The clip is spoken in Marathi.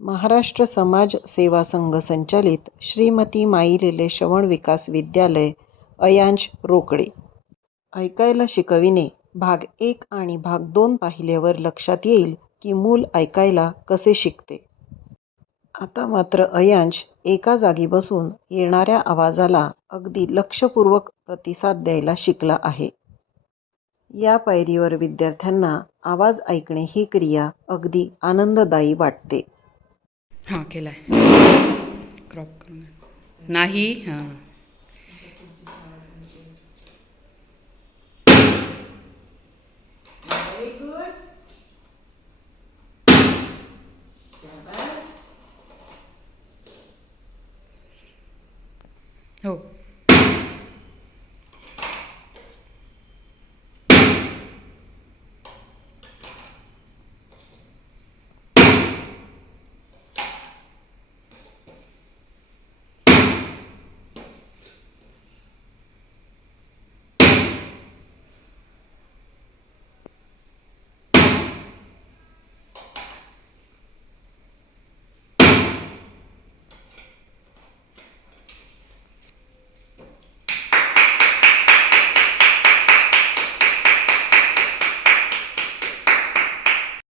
महाराष्ट्र समाज सेवा संघ संचालित श्रीमती माईलेले श्रवण विकास विद्यालय अयांश रोकडे. ऐकायला शिकविणे भाग एक आणि भाग दोन पाहिल्यावर लक्षात येईल की मूल ऐकायला कसे शिकते. आता मात्र अयांश एका जागी बसून येणाऱ्या आवाजाला अगदी लक्षपूर्वक प्रतिसाद द्यायला शिकला आहे. या पायरीवर विद्यार्थ्यांना आवाज ऐकणे ही क्रिया अगदी आनंददायी वाटते. हां केला आहे क्रॉप करून नाही हां. हो.